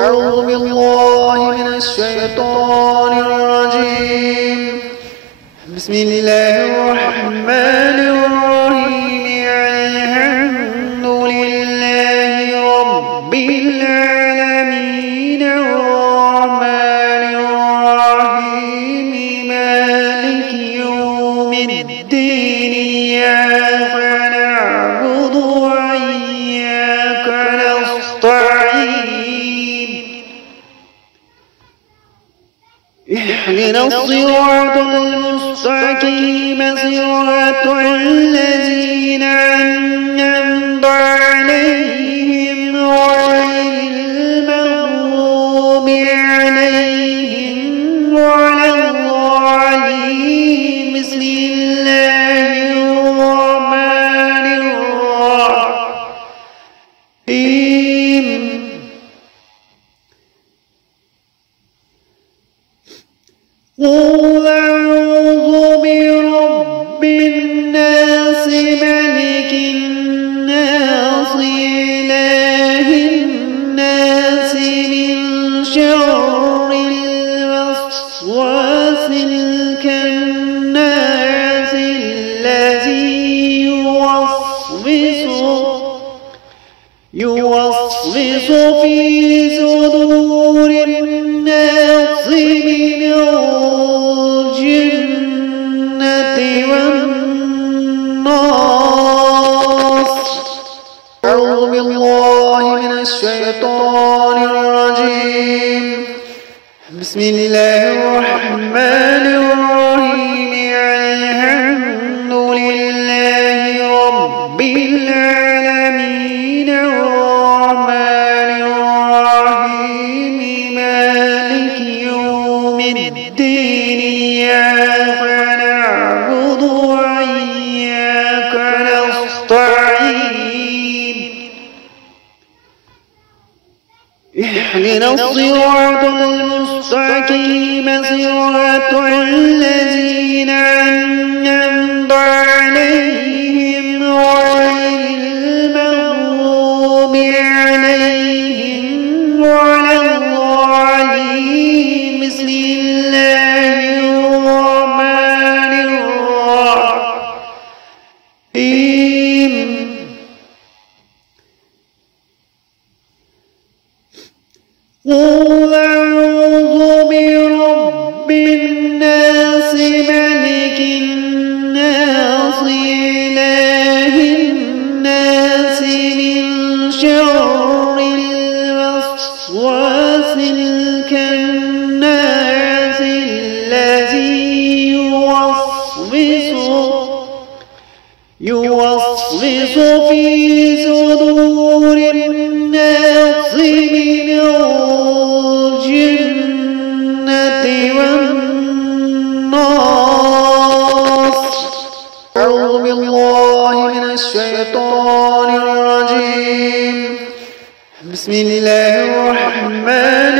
أعوذ بالله من الشيطان الرجيم. بسم الله الرحمن الرحيم. الحمد لله رب العالمين الرحمن الرحيم مالك يوم الدين. إياك نعبد وإياك نستعين. اهدنا الصراط المستقيم صراط الذين أنعمت عليهم غير المغضوب عليهم ولا الضالين. بسم الله الرحمن الرحيم. قل أعوذ برب الناس ملك الناس إله الناس من شر الوسواس الخناس الذي يوسوس في صدور الناس من الجنة والناس. أعوذ بالله من الشيطان الرجيم. بسم الله الرحمن الرحيم. الحمد لله رب العالمين الرحمن الرحيم مالك يوم الدين. إياك نعبد وإياك نستعين. اهدنا الصراط المستقيم صراط الذين أنعمت عليهم غير المغضوب عليهم ولا الضالين. بسم الله الرحمن الرحيم. قل أعوذ برب الناس ملك الناس إله الناس من شر الوسواس الخناس الذي يوسوس في صدور الناس من الجنة والناس. أعوذ بالله من الشيطان الرجيم. بسم الله الرحمن